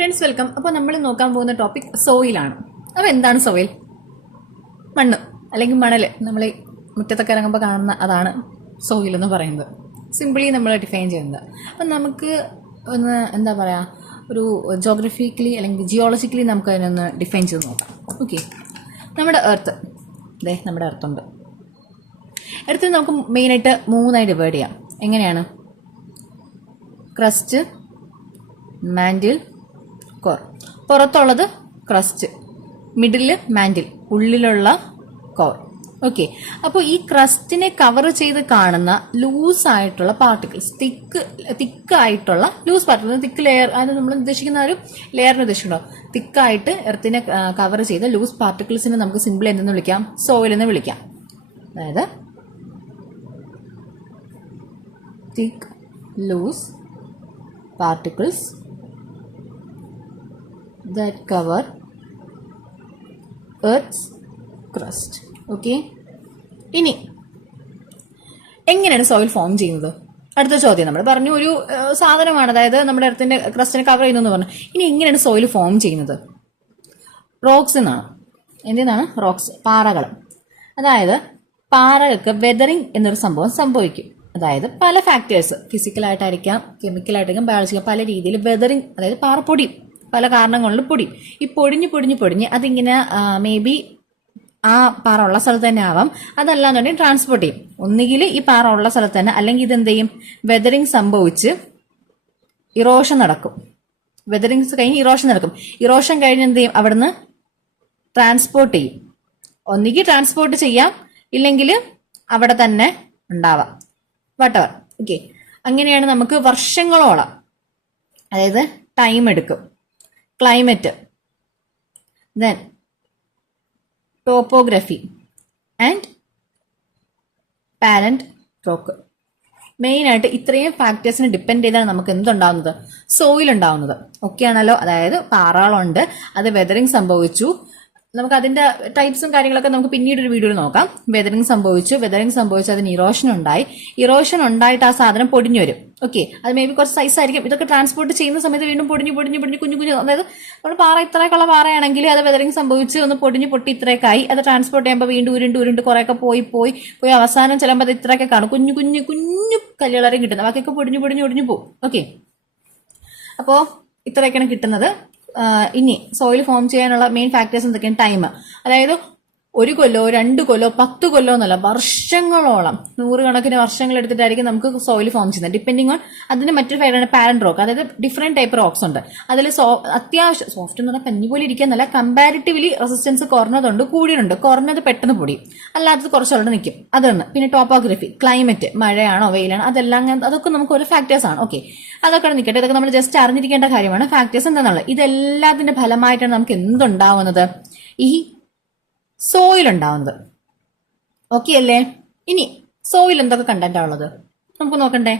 Friends welcome. അപ്പോൾ നമ്മൾ നോക്കാൻ പോകുന്ന ടോപ്പിക് സോയിലാണ്. അപ്പോൾ എന്താണ് സോയിൽ? മണ്ണ് അല്ലെങ്കിൽ മണൽ. നമ്മൾ മുറ്റത്തൊക്കെ ഇറങ്ങുമ്പോൾ കാണുന്ന അതാണ് സോയിൽ എന്ന് പറയുന്നത്. സിമ്പിളി നമ്മൾ ഡിഫൈൻ ചെയ്യുന്നത്. അപ്പം നമുക്ക് ഒന്ന് എന്താ പറയുക, ഒരു ജോഗ്രഫിക്കലി അല്ലെങ്കിൽ ജിയോളജിക്കലി നമുക്ക് അതിനൊന്ന് ഡിഫൈൻ ചെയ്ത് നോക്കാം. ഓക്കെ, നമ്മുടെ എർത്ത്, നമ്മുടെ എർത്തുണ്ട്. എർത്ത് നമുക്ക് മെയിനായിട്ട് മൂന്നായി ഡിവൈഡ് ചെയ്യാം. എങ്ങനെയാണ്? Crust, mantle, core. പുറത്തുള്ളത് ക്രസ്റ്റ്, മിഡിൽ മാൻഡിൽ, ഉള്ളിലുള്ള കോർ. ഓക്കെ, അപ്പോൾ ഈ ക്രസ്റ്റിനെ കവർ ചെയ്ത് കാണുന്ന ലൂസ് ആയിട്ടുള്ള പാർട്ടിക്കിൾസ്, തിക്കായിട്ടുള്ള ലൂസ് പാർട്ടിക്കിൾസ്, തിക്ക് ലെയർ, അത് നമ്മൾ ഉദ്ദേശിക്കുന്ന ഒരു ലെയറിന് ഉദ്ദേശിക്കുന്നുണ്ടോ? തിക്കായിട്ട് എർത്തിനെ കവർ ചെയ്ത ലൂസ് പാർട്ടിക്കിൾസിനെ നമുക്ക് സിമ്പിൾ എന്തെന്ന് വിളിക്കാം? സോയിൽ എന്ന് വിളിക്കാം. അതായത് thick loose particles that cover Earth's crust. Okay, ഇനി എങ്ങനെയാണ് സോയിൽ ഫോം ചെയ്യുന്നത്? അടുത്ത ചോദ്യം. നമ്മൾ പറഞ്ഞു ഒരു സാധനമാണ്, അതായത് നമ്മുടെ എർത്തിന്റെ ക്രസ്റ്റിനെ കവർ ചെയ്യുന്നു എന്ന് പറഞ്ഞു. ഇനി എങ്ങനെയാണ് സോയിൽ ഫോം ചെയ്യുന്നത്? റോക്സ് എന്നാണ്. എന്തിനാണ്? റോക്സ്, പാറകൾ. അതായത് പാറകൾക്ക് വെതറിങ് എന്നൊരു സംഭവം സംഭവിക്കും. അതായത് പല ഫാക്ടേഴ്സ്, ഫിസിക്കലായിട്ടായിരിക്കാം, കെമിക്കലായിട്ടായിരിക്കാം, ബയോളജിക്കൽ, പല രീതിയിൽ വെതറിങ്, അതായത് പാറ പൊടിയും, പല കാരണങ്ങളിൽ പൊടിയും. ഈ പൊടിഞ്ഞ് അതിങ്ങനെ മേ ബി ആ പാറ ഉള്ള സ്ഥലത്ത് തന്നെ ആവാം, അതല്ലാന്നുണ്ടെങ്കിൽ ട്രാൻസ്പോർട്ട് ചെയ്യും. ഒന്നുകിൽ ഈ പാറ ഉള്ള സ്ഥലത്ത് തന്നെ, അല്ലെങ്കിൽ ഇതെന്ത് ചെയ്യും? വെതറിങ് സംഭവിച്ച് ഇറോഷൻ നടക്കും. വെതറിങ്സ് കഴിഞ്ഞ് ഇറോഷൻ നടക്കും. ഇറോഷൻ കഴിഞ്ഞ് എന്ത് ചെയ്യും? അവിടുന്ന് ട്രാൻസ്പോർട്ട് ചെയ്യും. ഒന്നുകിൽ ട്രാൻസ്പോർട്ട് ചെയ്യാം, ഇല്ലെങ്കിൽ അവിടെ തന്നെ ഉണ്ടാവാം, വട്ടവർ. ഓക്കെ, അങ്ങനെയാണ് നമുക്ക് വർഷങ്ങളോളം, അതായത് ടൈം എടുക്കും. Climate, then topography and parent rock. മെയിനായിട്ട് ഇത്രയും ഫാക്ടേഴ്സിനെ ഡിപ്പെൻഡ് ചെയ്താണ് നമുക്ക് എന്തുണ്ടാവുന്നത്? സോയിൽ ഉണ്ടാവുന്നത്. ഓക്കെ ആണല്ലോ? അതായത് പാറകളുണ്ട്, അത് വെതറിങ് സംഭവിച്ചു. നമുക്ക് അതിന്റെ ടൈപ്സും കാര്യങ്ങളൊക്കെ നമുക്ക് പിന്നീട് ഒരു വീഡിയോയിൽ നോക്കാം. വെതറിങ് സംഭവിച്ചു അതിന് ഇറോഷൻ ഉണ്ടായി. ഇറോഷൻ ഉണ്ടായിട്ട് ആ സാധനം പൊടിഞ്ഞു വരും. ഓക്കെ, അത് മേ ബി കുറച്ച് സൈസ് ആയിരിക്കും. ഇതൊക്കെ ട്രാൻസ്പോർട്ട് ചെയ്യുന്ന സമയത്ത് വീണ്ടും പൊടിഞ്ഞു കുഞ്ഞു, അതായത് നമ്മുടെ പാറ ഇത്രയൊക്കെയുള്ള പാറയാണെങ്കിൽ അത് വെതറിങ് സംഭവിച്ച് ഒന്ന് പൊട്ടി ഇത്രയൊക്കെയായി. അത് ട്രാൻസ്പോർട്ട് ചെയ്യുമ്പോൾ വീണ്ടും ഉരുണ്ട് കുറേയൊക്കെ പോയി അവസാനം ചിലപ്പോൾ അത് ഇത്രയൊക്കെ കാണും, കുഞ്ഞു കല്ലുകളരെ കിട്ടുന്നത്. ബാക്കിയൊക്കെ പൊടിഞ്ഞു പോകും. ഓക്കെ, അപ്പോൾ ഇത്രയൊക്കെയാണ് കിട്ടുന്നത്. ഇനി സോയിൽ ഫോം ചെയ്യാനുള്ള മെയിൻ ഫാക്ടേഴ്സ് എന്തൊക്കെയാണ്? ടൈം, അതായത് 1 കൊല്ലോ 2 കൊല്ലോ 10 കൊല്ലോ എന്നല്ല, വർഷങ്ങളോളം, 100 കണക്കിന് വർഷങ്ങൾ എടുത്തിട്ടായിരിക്കും നമുക്ക് സോയിൽ ഫോം ചെയ്യുന്നത്. ഡിപ്പെൻഡിങ് ഓൺ അതിന്റെ മറ്റൊരു ഫൈഡാണ് പാരന്റ് റോക്ക്. അതായത് ഡിഫറെന്റ് ടൈപ്പ് റോക്സ് ഉണ്ട്. അതിൽ അത്യാവശ്യം സോഫ്റ്റ് എന്ന് പറഞ്ഞാൽ പഞ്ഞി പോലെ ഇരിക്കാന്നല്ല, കമ്പാരിറ്റീവ്ലി റെസിസ്റ്റൻസ് കുറഞ്ഞതുണ്ട്, കൂടിയുണ്ട്. കുറഞ്ഞത് പെട്ടെന്ന് പൊടിയും, അല്ലാത്തത് കുറച്ചുകൊണ്ട് നിൽക്കും. അതാണ്. പിന്നെ ടോപ്പോഗ്രഫി, ക്ലൈമറ്റ്, മഴയാണോ വെയിലാണോ, അതെല്ലാം അതൊക്കെ നമുക്ക് ഒരു ഫാക്ടേഴ്സ് ആണ്. ഓക്കെ, അതൊക്കെ നിൽക്കട്ടെ. ഇതൊക്കെ നമ്മൾ ജസ്റ്റ് അറിഞ്ഞിരിക്കേണ്ട കാര്യമാണ്. ഫാക്ടേഴ്സ് എന്താണെന്നുള്ളത്. ഇതെല്ലാത്തിന്റെ ഫലമായിട്ടാണ് നമുക്ക് എന്തുണ്ടാവുന്നത്? ഈ സോയിൽ ഉണ്ടാവുന്നത്. ഓക്കെ അല്ലേ? ഇനി സോയിൽ എന്തൊക്കെ കണ്ടന്റാ ഉള്ളത് നമുക്ക് നോക്കണ്ടേ?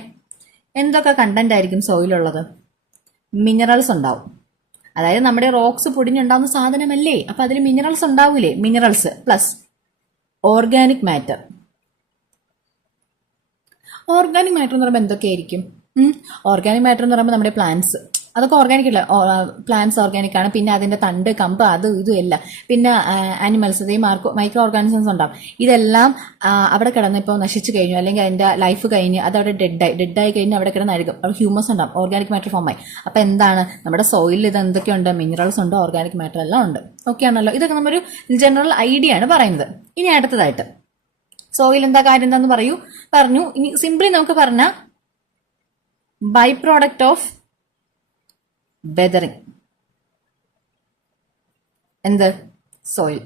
എന്തൊക്കെ കണ്ടന്റ് ആയിരിക്കും സോയിലുള്ളത്? മിനറൽസ് ഉണ്ടാവും. അതായത് നമ്മുടെ റോക്സ് പൊടിഞ്ഞുണ്ടാവുന്ന സാധനമല്ലേ, അപ്പൊ അതിൽ മിനറൽസ് ഉണ്ടാവൂലേ? Minerals plus organic matter. Organic matter എന്ന് പറയുമ്പോൾ എന്തൊക്കെയായിരിക്കും? ഓർഗാനിക് മാറ്റർ എന്ന് പറയുമ്പോൾ നമ്മുടെ പ്ലാന്റ്സ്, അതൊക്കെ ഓർഗാനിക് അല്ല. പ്ലാന്റ്സ് ഓർഗാനിക് ആണ്. പിന്നെ അതിന്റെ തണ്ട്, കമ്പ്, ഇതും എല്ലാം. പിന്നെ ആനിമൽസ്, മൈക്രോ ഓർഗാനിസംസ് ഉണ്ടാവും. ഇതെല്ലാം അവിടെ കിടന്ന് ഇപ്പോൾ നശിച്ചു കഴിഞ്ഞു, അല്ലെങ്കിൽ അതിന്റെ ലൈഫ് കഴിഞ്ഞ് അത് അവിടെ ഡെഡായി കഴിഞ്ഞ് അവിടെ കിടന്നായിരിക്കും. അവിടെ ഹ്യൂമസ് ഉണ്ടാവും, ഓർഗാനിക് മാറ്റർ ഫോം ആയി. അപ്പൊ എന്താണ് നമ്മുടെ സോയിലിൽ? ഇത് എന്തൊക്കെയുണ്ട്? മിനറൽസ് ഉണ്ട്, ഓർഗാനിക് മാറ്റർ എല്ലാം ഉണ്ട്. ഓക്കെ ആണല്ലോ? ഇതൊക്കെ നമ്മൊരു ജനറൽ ഐഡിയ ആണ് പറയുന്നത്. ഇനി അടുത്തതായിട്ട് സോയിൽ കാര്യം എന്താന്ന് പറഞ്ഞു. ഇനി സിംപ്ലി നമുക്ക് പറഞ്ഞാൽ ബൈ പ്രോഡക്റ്റ് ഓഫ് വെതറിങ്. എന്ത്? സോയിൽ.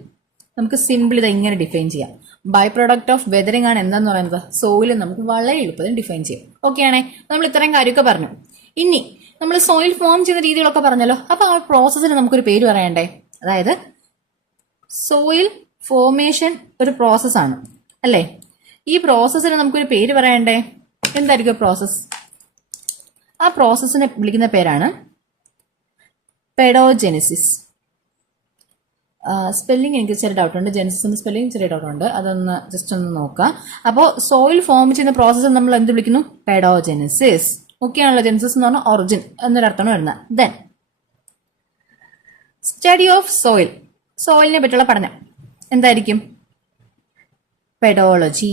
നമുക്ക് സിമ്പിൾ ഇത് ഇങ്ങനെ ഡിഫൈൻ ചെയ്യാം. ബൈ പ്രോഡക്റ്റ് ഓഫ് വെതറിങ് ആണ് എന്താന്ന് പറയുന്നത്? സോയിൽ നമുക്ക് വളരെ എളുപ്പത്തിൽ ഡിഫൈൻ ചെയ്യാം. ഓക്കെ ആണേ? നമ്മൾ ഇത്രയും കാര്യമൊക്കെ പറഞ്ഞു. ഇനി നമ്മൾ സോയിൽ ഫോം ചെയ്യുന്ന രീതികളൊക്കെ പറഞ്ഞല്ലോ. അപ്പൊ ആ പ്രോസസ്സിന് നമുക്കൊരു പേര് പറയണ്ടേ? അതായത് സോയിൽ ഫോർമേഷൻ ഒരു പ്രോസസ്സാണ് അല്ലേ? ഈ പ്രോസസ്സിന് നമുക്കൊരു പേര് പറയണ്ടേ? എന്തായിരിക്കും പ്രോസസ്? ആ പ്രോസസ്സിനെ വിളിക്കുന്ന പേരാണ് പെഡോജെനിസിസ്. സ്പെല്ലിംഗ് എനിക്ക് ചെറിയ ഡൗട്ട് ഉണ്ട്, ജെനസിന്റെ സ്പെല്ലിംഗ് ചെറിയ ഡൗട്ട് ഉണ്ട്, അതൊന്ന് ജസ്റ്റ് ഒന്ന് നോക്കാം. അപ്പോൾ സോയിൽ ഫോം ചെയ്യുന്ന പ്രോസസ്സ് നമ്മൾ എന്ത് വിളിക്കുന്നു? പെഡോജെനിസിസ്. ഓക്കെ ആണല്ലോ? ജെനസിസ് എന്ന് പറഞ്ഞാൽ ഒറിജിൻ എന്നൊരർത്ഥമാണ് വരുന്നത്. ദെൻ സ്റ്റഡി ഓഫ് സോയിൽ, സോയിലിനെ പറ്റിയുള്ള പഠനം എന്തായിരിക്കും? പെഡോളജി.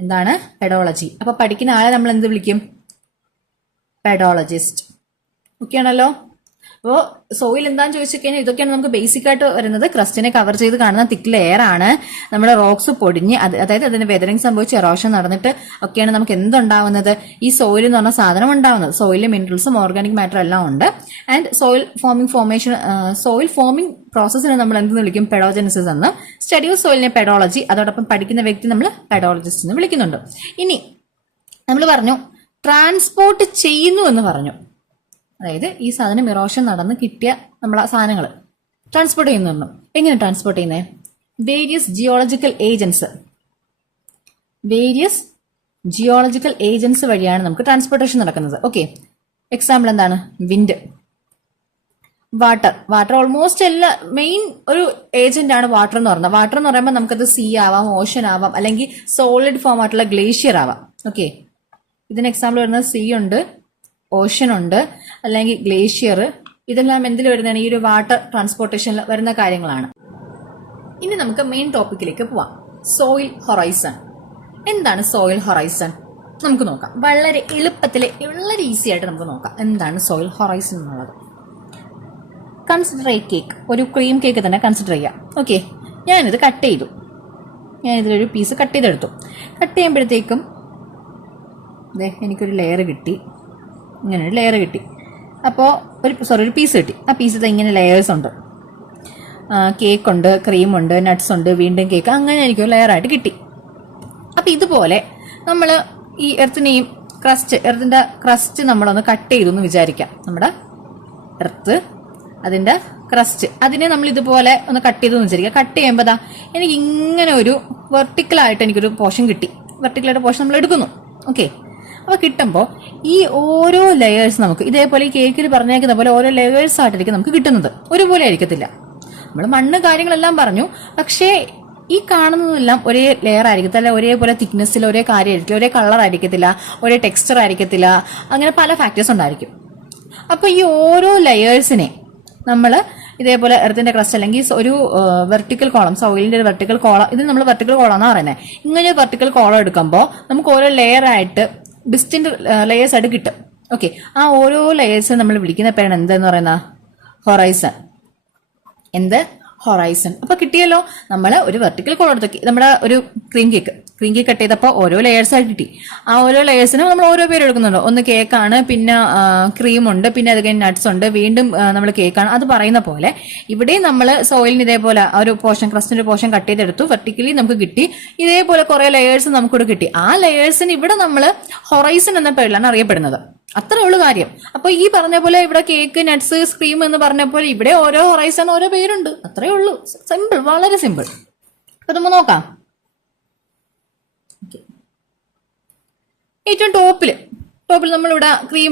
എന്താണ്? പെഡോളജി. അപ്പൊ പഠിക്കുന്ന ആളെ നമ്മൾ എന്ത് വിളിക്കും? പെഡോളജിസ്റ്റ്. ഓക്കെ ആണല്ലോ. അപ്പോൾ സോയിൽ എന്താന്ന് ചോദിച്ചു കഴിഞ്ഞാൽ ഇതൊക്കെയാണ് നമുക്ക് ബേസിക് ആയിട്ട് വരുന്നത്. ക്രസ്റ്റിനെ കവർ ചെയ്ത് കാണുന്ന തിക്ക് ലെയർ ആണ്. നമ്മുടെ റോക്സ് പൊടിഞ്ഞ് അതായത് അതിന് വെതറിങ് സംഭവിച്ച് എറോഷൻ നടന്നിട്ട് ഒക്കെയാണ് നമുക്ക് എന്തുണ്ടാവുന്നത്? ഈ സോയിൽ എന്ന് പറഞ്ഞ സാധനം ഉണ്ടാവുന്നത്. സോയിലിലെ മിനറൽസും ഓർഗാനിക് മാറ്റർ എല്ലാം ഉണ്ട്. ആൻഡ് സോയിൽ ഫോമിംഗ് പ്രോസസ്സിനെ നമ്മൾ എന്തെന്ന് വിളിക്കും? പെഡോജനസിസ് എന്ന്. സ്റ്റഡി ഓഫ് സോയിലിനെ പെഡോളജി, അതോടൊപ്പം പഠിക്കുന്ന വ്യക്തി നമ്മൾ പെഡോളജിസ്റ്റ് എന്ന് വിളിക്കുന്നുണ്ട്. ഇനി നമ്മൾ പറഞ്ഞു ട്രാൻസ്പോർട്ട് ചെയ്യുന്നു എന്ന് പറഞ്ഞു. അതായത് ഈ സാധനം ഇറോഷൻ നടന്ന് കിട്ടിയ നമ്മളെ സാധനങ്ങൾ ട്രാൻസ്പോർട്ട് ചെയ്യുന്നു. എങ്ങനെ ട്രാൻസ്പോർട്ട് ചെയ്യുന്നത്? വേരിയസ് ജിയോളജിക്കൽ ഏജൻസ് വഴിയാണ് നമുക്ക് ട്രാൻസ്പോർട്ടേഷൻ നടക്കുന്നത്. ഓക്കെ, എക്സാമ്പിൾ എന്താണ്? വിൻഡ്, വാട്ടർ ഓൾമോസ്റ്റ് എല്ലാ മെയിൻ ഒരു ഏജന്റ് ആണ് വാട്ടർ എന്ന് പറയുന്നത്. വാട്ടർ എന്ന് പറയുമ്പോൾ നമുക്കത് സീ ആവാം, ഓഷൻ ആവാം, അല്ലെങ്കിൽ സോളിഡ് ഫോം ആയിട്ടുള്ള ഗ്ലേഷ്യർ ആവാം. ഓക്കെ, ഇതിന് എക്സാമ്പിൾ വരുന്നത് സീ ഉണ്ട്, ഓഷൻ ഉണ്ട്, അല്ലെങ്കിൽ ഗ്ലേഷ്യർ. ഇതെല്ലാം എന്തിൽ വരുന്നതാണ്? ഈ ഒരു വാട്ടർ ട്രാൻസ്പോർട്ടേഷനിൽ വരുന്ന കാര്യങ്ങളാണ്. ഇനി നമുക്ക് മെയിൻ ടോപ്പിക്കിലേക്ക് പോവാം. Soil horizon. എന്താണ് സോയിൽ ഹൊറൈസൺ? നമുക്ക് നോക്കാം. വളരെ എളുപ്പത്തിൽ, വളരെ ഈസി ആയിട്ട് നമുക്ക് നോക്കാം എന്താണ് സോയിൽ ഹൊറൈസൺ എന്നുള്ളത്. Consider A cake. ഒരു ക്രീം കേക്ക് തന്നെ കൺസിഡർ ചെയ്യാം. ഓക്കെ, ഞാനിത് കട്ട് ചെയ്തു. ഞാനിതിലൊരു പീസ് കട്ട് ചെയ്തെടുത്തു. കട്ട് ചെയ്യുമ്പോഴത്തേക്കും എനിക്കൊരു ലെയർ കിട്ടി. ഇങ്ങനെ ഒരു ലെയർ കിട്ടി. അപ്പോൾ ഒരു പീസ് കിട്ടി. ആ പീസിൽ ഇങ്ങനെ ലെയേഴ്സ് ഉണ്ട്. കേക്ക് ഉണ്ട്, ക്രീമുണ്ട്, നട്ട്സ് ഉണ്ട്, വീണ്ടും കേക്ക്, അങ്ങനെ എനിക്കൊരു ലെയറായിട്ട് കിട്ടി. അപ്പം ഇതുപോലെ നമ്മൾ ഈ എർത്തിൻ്റെ ക്രസ്റ്റ് നമ്മളൊന്ന് കട്ട് ചെയ്തു എന്ന് വിചാരിക്കാം. നമ്മുടെ എർത്ത്, അതിൻ്റെ ക്രസ്റ്റ്, അതിനെ നമ്മൾ ഇതുപോലെ ഒന്ന് കട്ട് ചെയ്തു എന്ന് വിചാരിക്കാം. കട്ട് ചെയ്യുമ്പോൾ എനിക്ക് ഇങ്ങനെ ഒരു വെർട്ടിക്കലായിട്ട് എനിക്കൊരു പോർഷൻ കിട്ടി. വെർട്ടിക്കലായിട്ട് പോർഷൻ നമ്മൾ എടുക്കുന്നു. ഓക്കെ, അപ്പോൾ കിട്ടുമ്പോൾ ഈ ഓരോ ലെയേഴ്സ് നമുക്ക് ഇതേപോലെ ഈ കേക്കിൽ പറഞ്ഞേക്കുന്ന പോലെ ഓരോ ലെയേഴ്സ് ആയിട്ടായിരിക്കും നമുക്ക് കിട്ടുന്നത്. ഒരുപോലെ ആയിരിക്കത്തില്ല. നമ്മൾ മണ്ണ് കാര്യങ്ങളെല്ലാം പറഞ്ഞു, പക്ഷേ ഈ കാണുന്നതെല്ലാം ഒരേ ലെയർ ആയിരിക്കത്തില്ല, ഒരേപോലെ തിക്നെസ്സിൽ ഒരേ കാര്യമായിരിക്കും, ഒരേ കളർ ആയിരിക്കത്തില്ല, ഒരേ ടെക്സ്ചർ ആയിരിക്കത്തില്ല. അങ്ങനെ പല ഫാക്ടേഴ്സ് ഉണ്ടായിരിക്കും. അപ്പോൾ ഈ ഓരോ ലെയേഴ്സിനെ നമ്മൾ ഇതേപോലെ എർത്തിന്റെ ക്രസ്റ്റ് അല്ലെങ്കിൽ ഒരു വെർട്ടിക്കൽ കോളം, സോയിലിന്റെ ഒരു വെർട്ടിക്കൽ കോളം, ഇത് നമ്മൾ വെർട്ടിക്കൽ കോളം എന്നാണ് പറയുന്നത്. ഇങ്ങനെ ഒരു വെർട്ടിക്കൽ കോളം എടുക്കുമ്പോൾ നമുക്ക് ഓരോ ലെയർ ആയിട്ട് ഡിസ്റ്റന്റ് ലെയേഴ്സ് ആയിട്ട് കിട്ടും. ഓക്കെ, ആ ഓരോ ലെയേഴ്സ് നമ്മൾ വിളിക്കുന്ന പേരാണ് എന്തെന്ന് പറയുന്ന? ഹൊറൈസൺ. എന്ത്? ഹൊറൈസൺ. അപ്പൊ കിട്ടിയല്ലോ. നമ്മൾ ഒരു വെർട്ടിക്കൽ കോളം എടുത്തു. നമ്മുടെ ഒരു ക്രീം കേക്ക് കട്ട് ചെയ്തപ്പോൾ ഓരോ ലെയേഴ്സ് ആയിട്ട് കിട്ടി. ആ ഓരോ ലെയേഴ്സിനും നമ്മൾ ഓരോ പേര് എടുക്കുന്നുണ്ട്. ഒന്ന് കേക്കാണ്, പിന്നെ ക്രീമുണ്ട്, പിന്നെ അത് കഴിഞ്ഞ് നട്ട്സ് ഉണ്ട്, വീണ്ടും നമ്മൾ കേക്കാണ്. അത് പറയുന്ന പോലെ ഇവിടെ നമ്മൾ സോയിലിന് ഇതേപോലെ ഒരു പോർഷൻ, ക്രസ്റ്റിന്റെ പോർഷൻ കട്ട് ചെയ്തെടുത്തു. വെർട്ടിക്കലി നമുക്ക് കിട്ടി. ഇതേപോലെ കുറെ ലെയേഴ്സ് നമുക്കിവിടെ കിട്ടി. ആ ലെയേഴ്സിന് ഇവിടെ നമ്മൾ ഹൊറൈസൺ എന്ന പേരിലാണ് അറിയപ്പെടുന്നത്. അത്രേ ഉള്ളൂ കാര്യം. അപ്പൊ ഈ പറഞ്ഞ പോലെ ഇവിടെ കേക്ക്, നട്ട്സ്, ക്രീം എന്ന് പറഞ്ഞ പോലെ ഇവിടെ ഓരോ ഹൊറൈസൺ ഓരോ പേരുണ്ട്. അത്രേ ഉള്ളൂ. സിമ്പിൾ, വളരെ സിമ്പിൾ. അപ്പൊ നമുക്ക് നോക്കാം. ഏറ്റവും ടോപ്പിൽ നമ്മളിവിടെ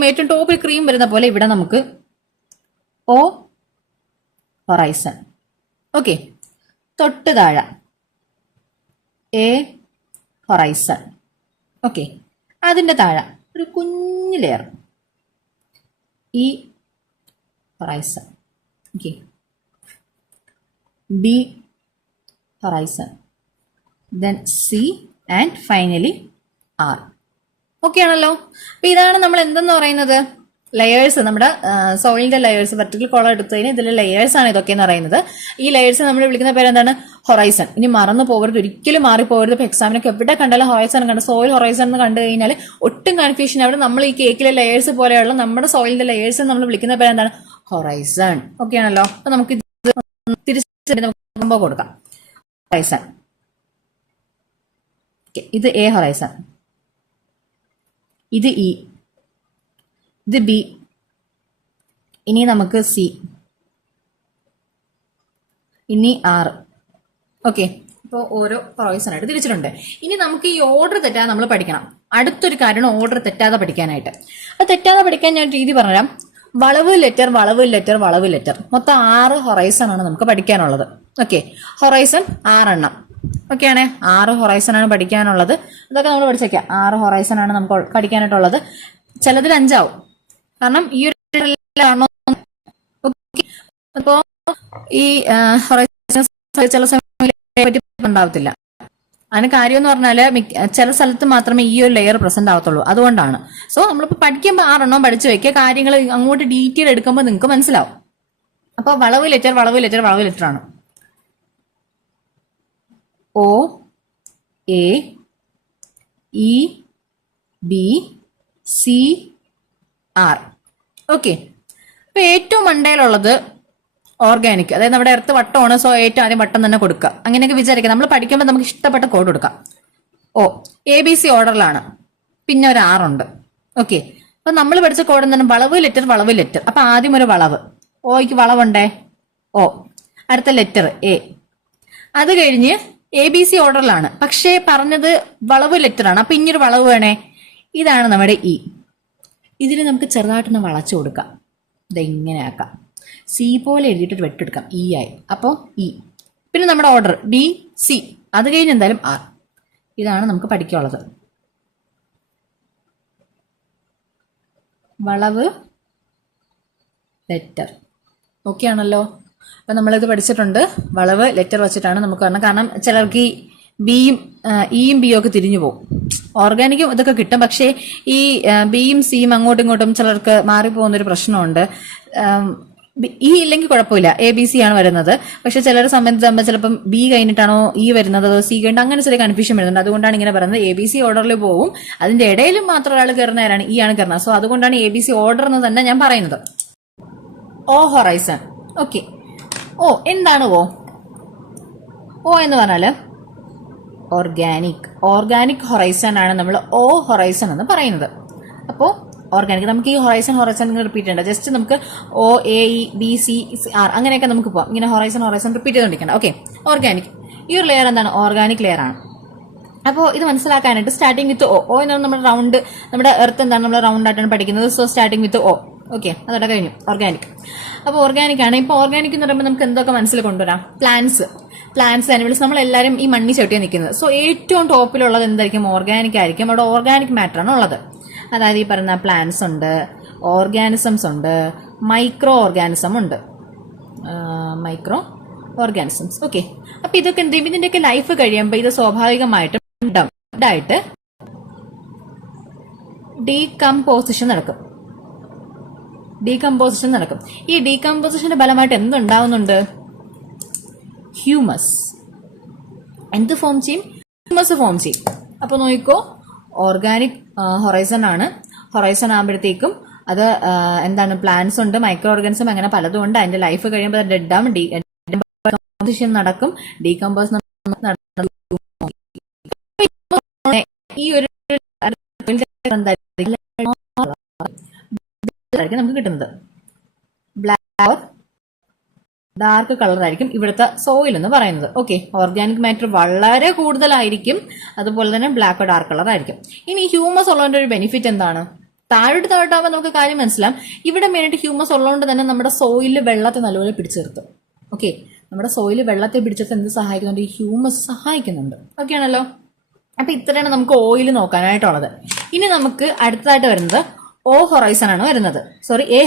ഏറ്റവും ടോപ്പിൽ ക്രീം വരുന്ന പോലെ ഇവിടെ നമുക്ക് ഹൊറൈസൺ. ഓക്കെ, തൊട്ട് താഴെ ഹൊറൈസൺ. ഓക്കെ, അതിന്റെ താഴെ ഒരു കുഞ്ഞു layer horizon. Okay, B horizon, then C and finally R. Okay ആണല്ലോ. അപ്പൊ ഇതാണ് നമ്മൾ എന്തെന്ന് പറയുന്നത്? ലെയേഴ്സ്. നമ്മുടെ സോയിലിന്റെ ലെയേഴ്സ്, വെർട്ടിക്കൽ കോളം എടുത്തതിന് ഇതിലെ ലെയേഴ്സ് ആണ് ഇതൊക്കെ എന്ന് പറയുന്നത്. ഈ ലെയേഴ്സ് നമ്മൾ വിളിക്കുന്ന പേരെന്താണ്? ഹൊറൈസൺ. ഇനി മറന്നു പോകരുത്, ഒരിക്കലും മാറിപ്പോകരുത്. ഇപ്പൊ എക്സാമിനൊക്കെ എവിടെ കണ്ടാലും ഹൊറൈസൺ കണ്ട് സോയിൽ ഹൊറൈസൺ എന്ന് കണ്ടു കഴിഞ്ഞാൽ ഒട്ടും കൺഫ്യൂഷൻ അവിടെ. നമ്മൾ ഈ കേക്കിലെ ലെയേഴ്സ് പോലെയുള്ള നമ്മുടെ സോയിലിന്റെ ലെയേഴ്സ് നമ്മൾ വിളിക്കുന്ന പേരെന്താണ്? ഹൊറൈസൺ. ഓക്കെ ആണല്ലോ. അപ്പൊ നമുക്ക് തിരിച്ചു കൊടുക്കാം. ഹൊറൈസൺ. ഇത് എ ഹൊറൈസൺ, ഇത് ഇ, ഇത് ബി, ഇനി നമുക്ക് സി, ഇനി ആർ. ഓക്കെ, ഇപ്പോൾ ഓരോ ഹൊറൈസൺ ആയിട്ട് തിരിച്ചിട്ടുണ്ട്. ഇനി നമുക്ക് ഈ ഓർഡർ തെറ്റാതെ നമ്മൾ പഠിക്കണം. അടുത്തൊരു കാര്യമാണ് ഓർഡർ തെറ്റാതെ പഠിക്കാനായിട്ട്. അത് തെറ്റാതെ പഠിക്കാൻ ഞാൻ രീതി പറഞ്ഞുതരാം. വളവ് ലെറ്റർ, വളവ് ലെറ്റർ, വളവ് ലെറ്റർ. മൊത്തം 6 ഹൊറൈസൺ ആണ് നമുക്ക് പഠിക്കാനുള്ളത്. ഓക്കെ, ഹൊറൈസൺ 6 എണ്ണം. ഓക്കെ ആണേ, 6 ഹൊറൈസൺ ആണ് പഠിക്കാനുള്ളത്. ഇതൊക്കെ നമ്മൾ പഠിച്ചേക്കാം. 6 ഹൊറൈസൺ ആണ് നമുക്ക് പഠിക്കാനായിട്ടുള്ളത്. ചിലതിൽ 5 ആവും, കാരണം ഈ ഒരു. അപ്പോ ഈ ചില സമയത്ത് ഉണ്ടാവത്തില്ല. അതിന് കാര്യം എന്ന് പറഞ്ഞാല് ചില സ്ഥലത്ത് മാത്രമേ ഈ ഒരു ലെയർ പ്രസന്റ് ആവത്തുള്ളൂ, അതുകൊണ്ടാണ്. സോ നമ്മളിപ്പോ പഠിക്കുമ്പോൾ 6 പഠിച്ചു വെക്കുക, കാര്യങ്ങൾ അങ്ങോട്ട് ഡീറ്റെയിൽ എടുക്കുമ്പോൾ നിങ്ങൾക്ക് മനസ്സിലാവും. അപ്പൊ വളവ് ലെറ്റർ ആണ്. O A E B C R. Okay, അപ്പൊ ഏറ്റവും മണ്ടയിലുള്ളത് ഓർഗാനിക്, അതായത് നമ്മുടെ എർത്ത് വട്ടമാണ്. സോ ഏറ്റവും ആദ്യം വട്ടം തന്നെ കൊടുക്കുക. അങ്ങനെയൊക്കെ വിചാരിക്കാം. നമ്മൾ പഠിക്കുമ്പോൾ നമുക്ക് ഇഷ്ടപ്പെട്ട കോഡ് കൊടുക്കാം. ഓ ABC ഓർഡറിലാണ്, പിന്നെ ഒരു 6 ഉണ്ട്. ഓക്കെ, അപ്പൊ നമ്മൾ പഠിച്ച കോഡ് എന്താണ്? വളവ് ലെറ്റർ. അപ്പൊ ആദ്യം ഒരു വളവ്, ഓയ്ക്ക് വളവുണ്ടേ ഓ, അടുത്ത ലെറ്റർ എ. അത് കഴിഞ്ഞ് ABC ഓർഡറിലാണ്, പക്ഷേ പറഞ്ഞത് വളവ് ലെറ്റർ ആണ്. അപ്പൊ ഇനിയൊരു വളവ് വേണേ, ഇതാണ് നമ്മുടെ ഇ. ഇതിൽ നമുക്ക് ചെറുതായിട്ടൊന്ന് വളച്ചു കൊടുക്കാം. ഇതെങ്ങനെ ആക്കാം? സി പോലെ എഴുതിയിട്ട് വെട്ടെടുക്കാം, ഇ ആയി. അപ്പോൾ ഇ. പിന്നെ നമ്മുടെ ഓർഡർ DC, അത് കഴിഞ്ഞ് എന്തായാലും ആർ. ഇതാണ് നമുക്ക് പഠിക്കാനുള്ളത്. വളവ് ലെറ്റർ. ഓക്കെ ആണല്ലോ. അപ്പൊ നമ്മളിത് പഠിച്ചിട്ടുണ്ട്. വളവ് ലെറ്റർ വെച്ചിട്ടാണ് നമുക്ക് പറഞ്ഞത്. കാരണം ചിലർക്ക് ഈ ബിയും ഇയും ബിയും ഒക്കെ തിരിഞ്ഞു പോകും. ഓർഗാനിക്കും ഇതൊക്കെ കിട്ടും, പക്ഷേ ഈ ബിയും സിയും അങ്ങോട്ടും ഇങ്ങോട്ടും ചിലർക്ക് മാറിപ്പോകുന്നൊരു പ്രശ്നമുണ്ട്. ഇ ഇല്ലെങ്കിൽ കുഴപ്പമില്ല, ABC ആണ് വരുന്നത്. പക്ഷെ ചിലരെ സംബന്ധിച്ചാകുമ്പോൾ ചിലപ്പം ബി കഴിഞ്ഞിട്ടാണോ ഇ വരുന്നത്, അതോ സി കഴിഞ്ഞിട്ട്, അങ്ങനെ ചെറിയ കൺഫ്യൂഷൻ വരുന്നുണ്ട്. അതുകൊണ്ടാണ് ഇങ്ങനെ പറയുന്നത്. ABC ഓർഡറിൽ പോവും, അതിന്റെ ഇടയിലും മാത്രം ഒരാൾ കയറുന്ന ആരാണ്? ഇ ആണ് കയറുന്നത്. സോ അതുകൊണ്ടാണ് ABC ഓർഡർ എന്ന് തന്നെ ഞാൻ പറയുന്നത്. ഓ ഹൊറൈസൺ. ഓക്കെ, ഓ എന്താണ് ഓ എന്ന് പറഞ്ഞാല് ഓർഗാനിക് ഹൊറൈസൺ ആണ് നമ്മൾ ഓ ഹൊറൈസൺ എന്ന് പറയുന്നത്. അപ്പോ ഓർഗാനിക്, നമുക്ക് ഈ ഹൊറൈസൺ റിപ്പീറ്റ് ചെയ്യണ്ട. ജസ്റ്റ് നമുക്ക് O A E B C R അങ്ങനെയൊക്കെ നമുക്ക് പോവാം. ഇങ്ങനെ ഹൊറൈസൺ റിപ്പീറ്റ് ചെയ്തോണ്ടിരിക്കണം. Okay, organic. ഈ ഒരു ലെയർ എന്താണ്? ഓർഗാനിക് ലെയർ ആണ്. അപ്പോൾ ഇത് മനസ്സിലാക്കാനായിട്ട് സ്റ്റാർട്ടിംഗ് വിത്ത് ഓ എന്നാണ് നമ്മുടെ റൗണ്ട്, നമ്മുടെ എർത്ത് എന്താണ് നമ്മൾ റൗണ്ട് ആയിട്ടാണ് പഠിക്കുന്നത്. So starting with O. Okay, അതോടെ കഴിഞ്ഞു ഓർഗാനിക്. അപ്പോൾ ഓർഗാനിക് ആണ്. ഇപ്പോൾ ഓർഗാനിക് എന്ന് പറയുമ്പോൾ നമുക്ക് എന്തൊക്കെ മനസ്സിൽ കൊണ്ടുവരാം? പ്ലാന്റ്സ്, ആനിമൽസ്, നമ്മളെല്ലാവരും ഈ മണ്ണി ചവിട്ടിയാണ് നിൽക്കുന്നത്. സോ ഏറ്റവും ടോപ്പിലുള്ളത് എന്തായിരിക്കും? ഓർഗാനിക് ആയിരിക്കും. അവിടെ ഓർഗാനിക് മാറ്റർ ആണ് ഉള്ളത്. അതായത് ഈ പറയുന്ന പ്ലാന്റ്സ് ഉണ്ട്, ഓർഗാനിസംസ് ഉണ്ട്, മൈക്രോ ഓർഗാനിസം ഉണ്ട്. ഓക്കെ, അപ്പൊ ഇതൊക്കെ എന്ത് ചെയ്യും? ഇതിന്റെയൊക്കെ ലൈഫ് കഴിയുമ്പോൾ ഇത് സ്വാഭാവികമായിട്ടും ആയിട്ട് ഡീകമ്പോസിഷൻ നടക്കും. ഈ ഡീകമ്പോസിഷന്റെ ഫലമായിട്ട് എന്തുണ്ടാവുന്നുണ്ട്? ഹ്യൂമസ്. എന്ത് ഫോം ചെയ്യും? ഹ്യൂമസ് ഫോം ചെയ്യും. അപ്പൊ നോക്കിക്കോ, ഓർഗാനിക് ഹൊറൈസൺ ആണ്. ഹൊറൈസൺ ആകുമ്പോഴത്തേക്കും അത് എന്താണ്? പ്ലാന്റ്സ് ഉണ്ട്, മൈക്രോ ഓർഗാനിസം, അങ്ങനെ പലതും ഉണ്ട്. അതിന്റെ ലൈഫ് കഴിയുമ്പോൾ ഡെഡ് ആവും, ഡീകമ്പോസിഷൻ നടക്കും. ഡീകമ്പോസ് ഈ ഒരു നമുക്ക് കിട്ടുന്നത് ബ്ലാക്ക്, ഡാർക്ക് കളർ ആയിരിക്കും ഇവിടുത്തെ സോയിൽ എന്ന് പറയുന്നത്. ഓക്കെ, ഓർഗാനിക് മാറ്റർ വളരെ കൂടുതലായിരിക്കും, അതുപോലെ തന്നെ ബ്ലാക്ക് ഡാർക്ക് കളർ ആയിരിക്കും. ഇനി ഹ്യൂമസ് ഉള്ളതിന്റെ ഒരു ബെനിഫിറ്റ് എന്താണ്? താഴോട്ടാകുമ്പോൾ നമുക്ക് കാര്യം മനസ്സിലാവും. ഇവിടെ മെയിനായിട്ട് ഹ്യൂമസ് ഉള്ളതുകൊണ്ട് തന്നെ നമ്മുടെ സോയിലിൽ വെള്ളത്തെ നല്ലപോലെ പിടിച്ചു നിർത്തും. ഓക്കെ, നമ്മുടെ സോയിൽ വെള്ളത്തെ പിടിച്ചിട്ട് എന്ത് സഹായിക്കുന്നുണ്ട്? ഈ ഹ്യൂമസ് സഹായിക്കുന്നുണ്ട്. ഓക്കെ ആണല്ലോ. അപ്പൊ ഇത്രയാണ് നമുക്ക് ഓയിൽ നോക്കാനായിട്ടുള്ളത്. ഇനി നമുക്ക് അടുത്തതായിട്ട് വരുന്നത് ഓ ഹൊറൈസൺ ആണ് വരുന്നത്. എ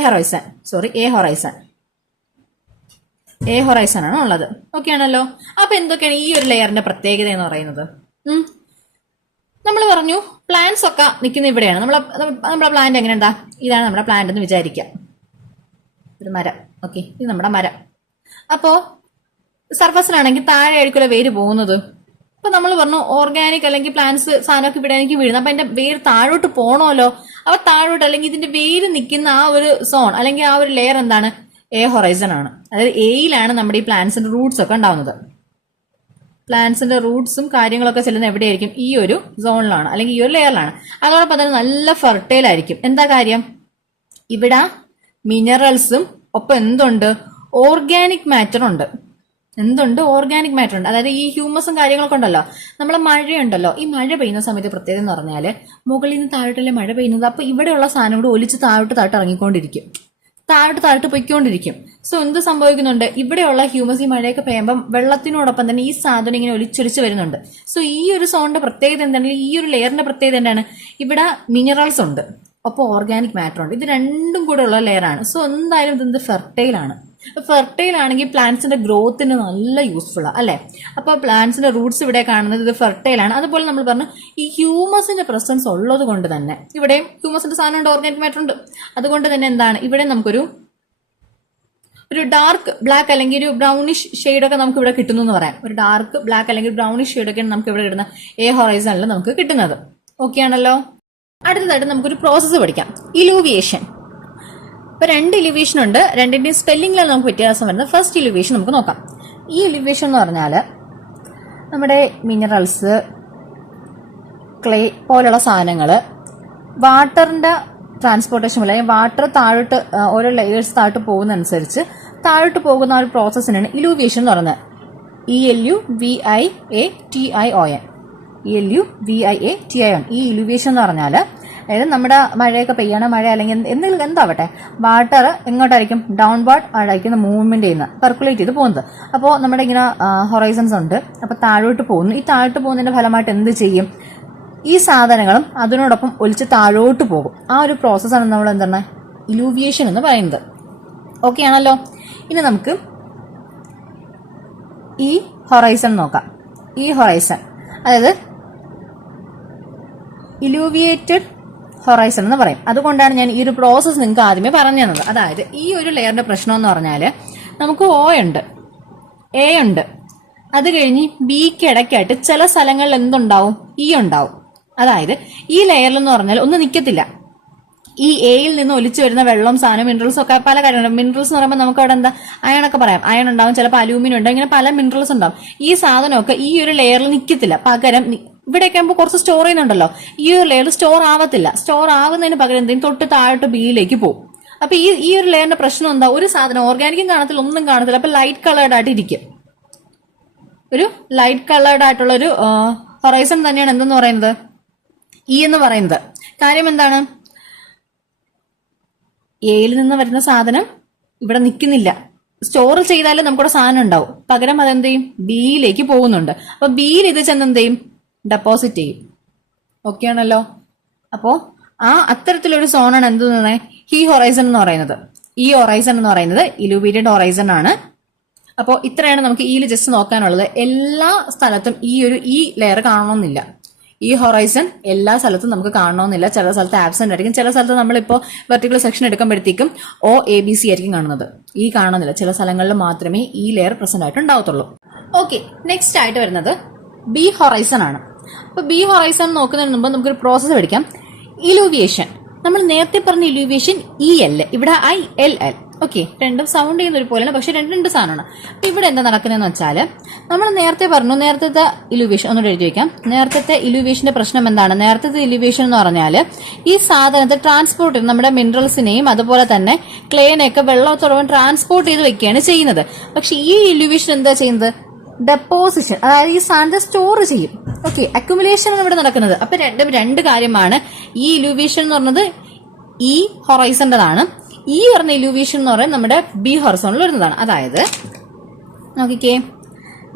ഹൊറൈസൺ ആണ് ഉള്ളത്. ഓക്കെ ആണല്ലോ. അപ്പൊ എന്തൊക്കെയാണ് ഈ ഒരു ലെയറിന്റെ പ്രത്യേകത എന്ന് പറയുന്നത്? നമ്മൾ പറഞ്ഞു പ്ലാന്റ്സ് ഒക്കെ നിൽക്കുന്ന ഇവിടെയാണ്. നമ്മുടെ പ്ലാന്റ് എങ്ങനെ ഉണ്ടാ? ഇതാണ് നമ്മുടെ പ്ലാന്റ് എന്ന് വിചാരിക്കാം, ഒരു മരം. ഓക്കെ, ഇത് നമ്മുടെ മരം. അപ്പോ സർഫസിലാണെങ്കിൽ താഴെ ആയിരിക്കുമല്ലോ വേര് പോകുന്നത്. അപ്പൊ നമ്മൾ പറഞ്ഞു ഓർഗാനിക് അല്ലെങ്കിൽ പ്ലാന്റ്സ് സാധനമൊക്കെ ഇവിടെ എനിക്ക് വീഴുന്നത്. അപ്പൊ അതിന്റെ വേര് താഴോട്ട് പോകണമല്ലോ. അപ്പൊ താഴോട്ട് അല്ലെങ്കിൽ ഇതിന്റെ വേര് നിൽക്കുന്ന ആ ഒരു സോൺ അല്ലെങ്കിൽ ആ ഒരു ലെയർ എന്താണ്? എ ഹൊറൈസൺ ആണ്. അതായത് എയിലാണ് നമ്മുടെ ഈ പ്ലാന്റ്സിന്റെ റൂട്ട്സ് ഒക്കെ ഉണ്ടാവുന്നത്. പ്ലാന്റ്സിന്റെ റൂട്ട്സും കാര്യങ്ങളൊക്കെ ചെല്ലുന്ന എവിടെയായിരിക്കും? ഈ ഒരു സോണിലാണ് അല്ലെങ്കിൽ ഈ ഒരു ലെയറിലാണ്. അതോടൊപ്പം തന്നെ നല്ല ഫെർട്ടൈൽ ആയിരിക്കും. എന്താ കാര്യം? ഇവിടെ മിനറൽസും ഒപ്പം എന്തുണ്ട്? ഓർഗാനിക് മാറ്റർ ഉണ്ട്. ഓർഗാനിക് മാറ്റർ ഉണ്ട്. അതായത് ഈ ഹ്യൂമസും കാര്യങ്ങളൊക്കെ ഉണ്ടല്ലോ. നമ്മളെ മഴയുണ്ടല്ലോ, ഈ മഴ പെയ്യുന്ന സമയത്ത് പ്രത്യേകത എന്ന് പറഞ്ഞാല് മുകളിൽ നിന്ന് താഴോട്ടല്ലേ മഴ പെയ്യുന്നത്. അപ്പൊ ഇവിടെയുള്ള സാധനം കൂടി ഒലിച്ച് താഴോട്ട് ഇറങ്ങിക്കൊണ്ടിരിക്കും, താഴോട്ട് പൊയ്ക്കൊണ്ടിരിക്കും. സോ എന്ത് സംഭവിക്കുന്നുണ്ട്? ഇവിടെയുള്ള ഹ്യൂമസ് ഈ മഴയൊക്കെ പെയ്യുമ്പം വെള്ളത്തിനോടൊപ്പം തന്നെ ഈ സാധനം ഇങ്ങനെ ഒലിച്ചൊലിച്ച് വരുന്നുണ്ട്. സോ ഈ ഒരു സോണിന്റെ പ്രത്യേകത എന്താണ്? ഈ ഒരു ലെയറിന്റെ പ്രത്യേകത എന്താണ്? ഇവിടെ മിനറൽസ് ഉണ്ട്, ഒപ്പം ഓർഗാനിക് മാറ്റർ ഉണ്ട്. ഇത് രണ്ടും കൂടെ ഉള്ള ലെയറാണ്. സോ എന്തായാലും ഇത് ഫെർട്ടൈൽ ആണ്. ഫെർട്ടൈൽ ആണെങ്കിൽ പ്ലാന്റ്സിന്റെ ഗ്രോത്തിന് നല്ല യൂസ്ഫുൾ ആണ് അല്ലെ. അപ്പോൾ പ്ലാന്റ്സിന്റെ റൂട്ട്സ് ഇവിടെ കാണുന്നത് ഇത് ഫെർട്ടൈൽ ആണ്. അതുപോലെ നമ്മൾ പറഞ്ഞു ഈ ഹ്യൂമസിന്റെ പ്രസൻസ് ഉള്ളത് കൊണ്ട് തന്നെ ഇവിടെയും ഹ്യൂമസിന്റെ സാധനം ഓർഗാനിക് മാറ്റർ ഉണ്ട്. അതുകൊണ്ട് തന്നെ എന്താണ് ഇവിടെ നമുക്കൊരു ഡാർക്ക് ബ്ലാക്ക് അല്ലെങ്കിൽ ഒരു ബ്രൗണിഷ് ഷെയ്ഡൊക്കെ നമുക്ക് ഇവിടെ കിട്ടുന്നു എന്ന് പറയാം. ഒരു ഡാർക്ക് ബ്ലാക്ക് അല്ലെങ്കിൽ ബ്രൗണിഷ് ഷെയ്ഡൊക്കെയാണ് നമുക്ക് ഇവിടെ കിട്ടുന്ന എ ഹൊറൈസണിൽ നമുക്ക് കിട്ടുന്നത്. ഓക്കെ ആണല്ലോ. അടുത്തതായിട്ട് നമുക്കൊരു പ്രോസസ്സ് പഠിക്കാം, ഇലൂവിയേഷൻ. ഇപ്പൊ 2 ഇലിവേഷൻ ഉണ്ട്. രണ്ടിന്റെയും സ്പെല്ലിംഗിലാണ് നമുക്ക് വ്യത്യാസം വരുന്നത്. ഫസ്റ്റ് ഇലിവേഷൻ നമുക്ക് നോക്കാം. ഈ ഇലിവേഷൻ എന്ന് പറഞ്ഞാൽ നമ്മുടെ മിനറൽസ്, ക്ലേ പോലുള്ള സാധനങ്ങൾ വാട്ടറിന്റെ ട്രാൻസ്പോർട്ടേഷൻ പോലെ വാട്ടർ താഴോട്ട് ഓരോ ലെയേഴ്സ് താഴോട്ട് പോകുന്നതനുസരിച്ച് താഴോട്ട് പോകുന്ന ഒരു പ്രോസസ്സിനാണ് ഇലൂവിയേഷൻ എന്ന് പറയുന്നത്. ELUVIATION. ELUVIATION. ഈ ഇലൂവിയേഷൻ എന്ന് പറഞ്ഞാൽ അതായത് നമ്മുടെ മഴയൊക്കെ പെയ്യണ മഴ അല്ലെങ്കിൽ എന്തെങ്കിലും എന്താവട്ടെ വാട്ടർ എങ്ങോട്ടായിരിക്കും ഡൗൺവേർഡ് ആയിരിക്കുന്ന മൂവ്മെന്റ് ചെയ്യുന്നത്, പെർക്കുലേറ്റ് ചെയ്ത് പോകുന്നത്. അപ്പോൾ നമ്മുടെ ഇങ്ങനെ ഹൊറൈസൺസ് ഉണ്ട്. അപ്പോൾ താഴോട്ട് പോകുന്നു. ഈ താഴോട്ട് പോകുന്നതിന്റെ ഫലമായിട്ട് എന്ത് ചെയ്യും? ഈ സാധനങ്ങളും അതിനോടൊപ്പം ഒലിച്ച് താഴോട്ട് പോകും. ആ ഒരു പ്രോസസ്സാണ് നമ്മൾ എന്താണ് ഇലൂവിയേഷൻ എന്ന് പറയുന്നത്. ഓക്കെ ആണല്ലോ. ഇനി നമുക്ക് ഈ ഹൊറൈസൺ നോക്കാം. ഈ ഹൊറൈസൺ അതായത് ഇലൂവിയേറ്റഡ് ഹൊറൈസൺ എന്ന് പറയും. അതുകൊണ്ടാണ് ഞാൻ ഈ ഒരു പ്രോസസ്സ് നിങ്ങൾക്ക് ആദ്യമേ പറഞ്ഞു തന്നത്. അതായത് ഈ ഒരു ലെയറിന്റെ പ്രശ്നം എന്ന് പറഞ്ഞാൽ നമുക്ക് O ഉണ്ട്, A ഉണ്ട്, അത് കഴിഞ്ഞ് ബിക്ക് ഇടയ്ക്കായിട്ട് ചില സ്ഥലങ്ങളിൽ എന്തുണ്ടാവും? E ഉണ്ടാവും. അതായത് ഈ ലെയറിൽ എന്ന് പറഞ്ഞാൽ ഒന്നും നിൽക്കത്തില്ല. ഈ എയിൽ നിന്ന് ഒലിച്ചു വരുന്ന വെള്ളം, സാധനം, മിനറൽസ് ഒക്കെ പല കാര്യങ്ങളുണ്ട്. മിനറൽസ് എന്ന് പറയുമ്പോൾ നമുക്ക് അവിടെ എന്താ അയണൊക്കെ പറയാം. അയൺ ഉണ്ടാവും, ചിലപ്പോൾ അലൂമിനിയം ഉണ്ടാവും, ഇങ്ങനെ പല മിനറൽസ് ഉണ്ടാവും. ഈ സാധനമൊക്കെ ഈ ഒരു ലെയറിൽ നിൽക്കത്തില്ല. പകരം ഇവിടെയൊക്കെ ആകുമ്പോൾ കുറച്ച് സ്റ്റോർ ചെയ്യുന്നുണ്ടല്ലോ, ഈ ഒരു ലെയർ സ്റ്റോർ ആവത്തില്ല. സ്റ്റോർ ആവുന്നതിന് പകരം എന്തെങ്കിലും തൊട്ട് താഴോട്ട് ബിയിലേക്ക് പോകും. അപ്പൊ ഈ ഒരു ലെയറിന്റെ പ്രശ്നം എന്താ? ഒരു സാധനം ഓർഗാനിക്കും കാണത്തില്ല, ഒന്നും കാണത്തില്ല. അപ്പൊ ലൈറ്റ് കളേർഡ് ആയിട്ട് ഇരിക്കും. ഒരു ലൈറ്റ് കളേർഡ് ആയിട്ടുള്ള ഒരു ഹൊറൈസൺ തന്നെയാണ് എന്തെന്ന് പറയുന്നത് ഈ എന്ന് പറയുന്നത്. കാര്യം എന്താണ്? എയിൽ നിന്ന് വരുന്ന സാധനം ഇവിടെ നിൽക്കുന്നില്ല. സ്റ്റോർ ചെയ്താലും നമുക്കിവിടെ സാധനം ഉണ്ടാവും. പകരം അതെന്ത് ചെയ്യും? ബിയിലേക്ക് പോകുന്നുണ്ട്. അപ്പൊ ബിയിൽ ഇത് ചെന്ന് എന്ത് ചെയ്യും? ഡെപ്പോസിറ്റ് ചെയ്യും. ഓക്കെ ആണല്ലോ. അപ്പോ ആ അത്തരത്തിലൊരു സോണാണ് എന്ത് ഈ ഹൊറൈസൺ എന്ന് പറയുന്നത്. ഈ ഹൊറൈസൺ എന്ന് പറയുന്നത് ഇലൂവിയേറ്റഡ് ഹൊറൈസൺ ആണ്. അപ്പോൾ ഇത്രയാണ് നമുക്ക് ഇതിൽ ജസ്റ്റ് നോക്കാനുള്ളത്. എല്ലാ സ്ഥലത്തും ഈ ലെയർ കാണണമെന്നില്ല. ഈ ഹൊറൈസൺ എല്ലാ സ്ഥലത്തും നമുക്ക് കാണണമെന്നില്ല. ചില സ്ഥലത്ത് ആബ്സെന്റ് ആയിരിക്കും. ചില സ്ഥലത്ത് നമ്മളിപ്പോൾ വെർട്ടിക്കൽ സെക്ഷൻ എടുക്കുമ്പോഴത്തേക്കും OABC ആയിരിക്കും കാണുന്നത്. ഈ കാണുന്നില്ല. ചില സ്ഥലങ്ങളിൽ മാത്രമേ ഈ ലെയർ പ്രസന്റ് ആയിട്ട് ഉണ്ടാവത്തുള്ളൂ. ഓക്കെ, നെക്സ്റ്റ് ആയിട്ട് വരുന്നത് ബി ഹൊറൈസൺ ആണ്. അപ്പൊ ബി ഹൊറൈസൺ നോക്കുന്നതിന് മുമ്പ് നമുക്കൊരു പ്രോസസ്സ് പഠിക്കാം, ഇലൂവിയേഷൻ. നമ്മൾ നേരത്തെ പറഞ്ഞ ഇലൂവിയേഷൻ EL, ഇവിടെ ILL. ഓക്കെ, രണ്ടും സൗണ്ട് ചെയ്യുന്ന ഒരു പോലെയാണ്, പക്ഷെ രണ്ട് സാധനമാണ്. അപ്പൊ ഇവിടെ എന്താ നടക്കുന്നതെന്ന് വെച്ചാൽ നമ്മൾ നേരത്തെ പറഞ്ഞു, നേരത്തെ ഇലൂവിയേഷൻ ഒന്നുകൂടെ എഴുതി വയ്ക്കാം. നേരത്തെ ഇലൂവിയേഷന്റെ പ്രശ്നം എന്താണ്? നേരത്തെ ഇലൂവിയേഷൻ എന്ന് പറഞ്ഞാൽ ഈ സാധനത്തെ ട്രാൻസ്പോർട്ട് ചെയ്ത് നമ്മുടെ മിനറൽസിനെയും അതുപോലെ തന്നെ ക്ലേനെയൊക്കെ വെള്ളത്തോടൊപ്പം ട്രാൻസ്പോർട്ട് ചെയ്ത് വെക്കുകയാണ് ചെയ്യുന്നത്. പക്ഷെ ഈ ഇലൂവിയേഷൻ എന്താ ചെയ്യുന്നത്? ഡെപ്പോസിഷൻ, അതായത് ഈ സാധനത്തെ സ്റ്റോർ ചെയ്യും. ഓക്കെ, അക്യുമുലേഷൻ ആണ് ഇവിടെ നടക്കുന്നത്. അപ്പൊ രണ്ട് കാര്യമാണ്. ഈ ഇലൂവിയേഷൻ എന്ന് പറഞ്ഞത് ഈ ഹൊറൈസന്റേതാണ്. ഈ പറഞ്ഞ ഇലൂവിയേഷൻ എന്ന് പറയുന്നത് നമ്മുടെ ബി ഹൊറൈസണിൽ വരുന്നതാണ്. അതായത് നോക്കിക്കേ,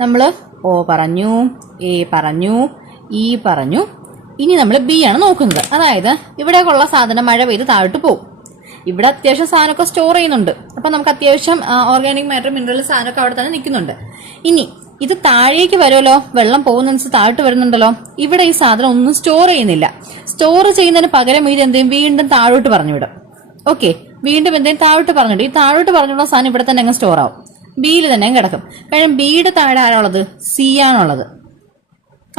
നമ്മള് O പറഞ്ഞു, A പറഞ്ഞു, E പറഞ്ഞു, ഇനി നമ്മൾ B ആണ് നോക്കുന്നത്. അതായത് ഇവിടേക്കുള്ള സാധനം മഴ പെയ്ത് താഴോട്ട് പോകും. ഇവിടെ അത്യാവശ്യം സാധനമൊക്കെ സ്റ്റോർ ചെയ്യുന്നുണ്ട്. അപ്പൊ നമുക്ക് അത്യാവശ്യം ഓർഗാനിക് മാറ്റർ, മിനറൽ സാധനമൊക്കെ അവിടെ തന്നെ നിൽക്കുന്നുണ്ട്. ഇനി ഇത് താഴേക്ക് വരുമല്ലോ, വെള്ളം പോകുന്നതിനനുസരിച്ച് താഴോട്ട് വരുന്നുണ്ടല്ലോ. ഇവിടെ ഈ സാധനം ഒന്നും സ്റ്റോർ ചെയ്യുന്നില്ല. സ്റ്റോർ ചെയ്യുന്നതിന് പകരം ഇത് എന്തെങ്കിലും വീണ്ടും താഴോട്ട് പറഞ്ഞുവിടും. ഓക്കെ, വീണ്ടും എന്തെങ്കിലും താഴോട്ട് പറഞ്ഞിട്ട് ഈ താഴോട്ട് പറഞ്ഞിട്ടുള്ള സാധനം ഇവിടെ തന്നെ അങ്ങ് സ്റ്റോർ ആവും, ബിയിൽ തന്നെ കിടക്കും. കാരണം ബിയുടെ താഴെ ആരാളുള്ളത്? സി ആണുള്ളത്.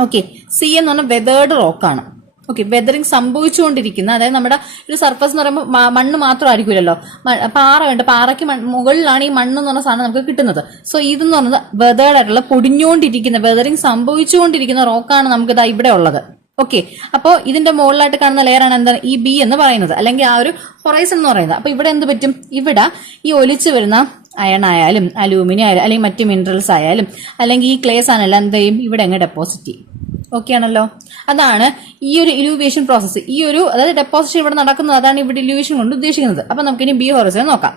ഓക്കെ, സി എന്ന് പറഞ്ഞാൽ വെതേർഡ് റോക്കാണ്. ഓക്കെ, വെതറിങ് സംഭവിച്ചുകൊണ്ടിരിക്കുന്ന, അതായത് നമ്മുടെ ഒരു സർഫസ് എന്ന് പറയുമ്പോൾ മണ്ണ് മാത്രമായിരിക്കില്ലല്ലോ, പാറ വേണ്ട, പാറയ്ക്ക് മുകളിലാണ് ഈ മണ്ണ് എന്ന് പറഞ്ഞ സാധനം നമുക്ക് കിട്ടുന്നത്. സോ ഇതെന്ന് പറയുന്നത് വെതേർഡ് ആയിട്ടുള്ള പൊടിഞ്ഞുകൊണ്ടിരിക്കുന്ന, വെതറിങ് സംഭവിച്ചുകൊണ്ടിരിക്കുന്ന റോക്കാണ് നമുക്ക് ഇതാ ഇവിടെ ഉള്ളത്. ഓക്കെ, അപ്പോൾ ഇതിന്റെ മുകളിലായിട്ട് കാണുന്ന ലെയറാണ് എന്താണ് ഈ ബി എന്ന് പറയുന്നത്, അല്ലെങ്കിൽ ആ ഒരു ഹൊറൈസൺ എന്ന് പറയുന്നത്. അപ്പൊ ഇവിടെ എന്ത് പറ്റും? ഇവിടെ ഈ ഒലിച്ചു വരുന്ന അയൺ ആയാലും അലൂമിനിയം ആയാലും അല്ലെങ്കിൽ മറ്റ് മിനറൽസ് ആയാലും അല്ലെങ്കിൽ ഈ ക്ലേസ് ആണെല്ലാം എന്ത് ചെയ്യും? ഇവിടെ അങ്ങ് ഡെപ്പോസിറ്റ് ചെയ്യും. ഓക്കെ ആണല്ലോ. അതാണ് ഈ ഒരു ഇലൂവിയേഷൻ പ്രോസസ്സ്. അതായത് ഡെപ്പോസിഷൻ ഇവിടെ നടക്കുന്നത്. അതാണ് ഇവിടെ ഇലൂവിയേഷൻ കൊണ്ട് ഉദ്ദേശിക്കുന്നത്. അപ്പൊ നമുക്കിനി ബി ഹൊറൈസൺ നോക്കാം.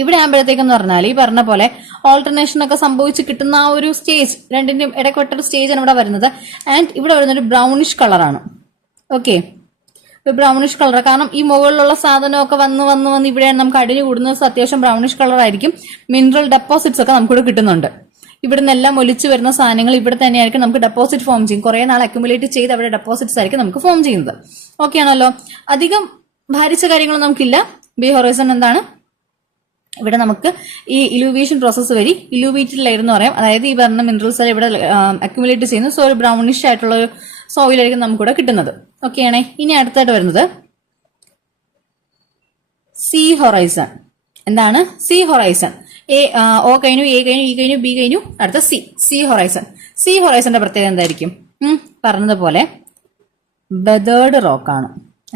ഇവിടെ ആകുമ്പോഴത്തേക്കെന്ന് പറഞ്ഞാൽ ഈ പറഞ്ഞ പോലെ ഓൾട്ടർനേഷൻ ഒക്കെ സംഭവിച്ച് കിട്ടുന്ന ആ ഒരു സ്റ്റേജ്, രണ്ടിന്റെയും ഇടയ്ക്കൊട്ടൊരു സ്റ്റേജാണ് ഇവിടെ വരുന്നത്. ആൻഡ് ഇവിടെ വരുന്ന ഒരു ബ്രൗണിഷ് കളറാണ്. ഓക്കെ, ഒരു ബ്രൗണിഷ് കളർ. കാരണം ഈ മുകളിലുള്ള സാധനമൊക്കെ വന്ന് വന്ന് വന്ന് ഇവിടെയാണ് നമുക്ക് അടിഞ്ഞു കൂടുന്നത്. അത്യാവശ്യം ബ്രൗണിഷ് കളർ ആയിരിക്കും. മിനറൽ ഡെപ്പോസിറ്റ്സ് ഒക്കെ നമുക്കിവിടെ കിട്ടുന്നുണ്ട്. ഇവിടുന്ന് എല്ലാം ഒലിച്ചു വരുന്ന സാധനങ്ങൾ ഇവിടെ തന്നെയായിരിക്കും നമുക്ക് ഡെപ്പോസിറ്റ് ഫോം ചെയ്യും. കുറെ നാൾ അക്യുമുലേറ്റ് ചെയ്ത് അവിടെ ഡെപ്പോസിറ്റ്സ് ആയിരിക്കും നമുക്ക് ഫോം ചെയ്യുന്നത്. ഓക്കെ ആണല്ലോ. അധികം ഭാരിച്ച കാര്യങ്ങളൊന്നും നമുക്കില്ല. ബി ഹൊറൈസൺ എന്താണ്, ഇവിടെ നമുക്ക് ഈ ഇലൂവിയേഷൻ പ്രോസസ്സ് വഴി ഇലൂവേറ്റഡ് ലെയർ എന്ന് പറയാം. അതായത് ഈ പറഞ്ഞ മിനറൽസ് ഇവിടെ അക്യുമുലേറ്റ് ചെയ്യുന്നു. സോ ഒരു ബ്രൗണിഷ് ആയിട്ടുള്ള ഒരു സോയിലായിരിക്കും നമുക്കിവിടെ കിട്ടുന്നത്. ഓക്കെ ആണേ. ഇനി അടുത്തായിട്ട് വരുന്നത് സി ഹൊറൈസൺ. എന്താണ് സി ഹൊറൈസൺ? ഓ കഴിഞ്ഞു, എ കഴിഞ്ഞു, ഇ കഴിഞ്ഞു, ബി കഴിഞ്ഞു, അടുത്ത സി. C horizon. സി ഹൊറൈസന്റെ പ്രത്യേകത എന്തായിരിക്കും? പറഞ്ഞതുപോലെ ബെതേർഡ് റോക്കാണ്.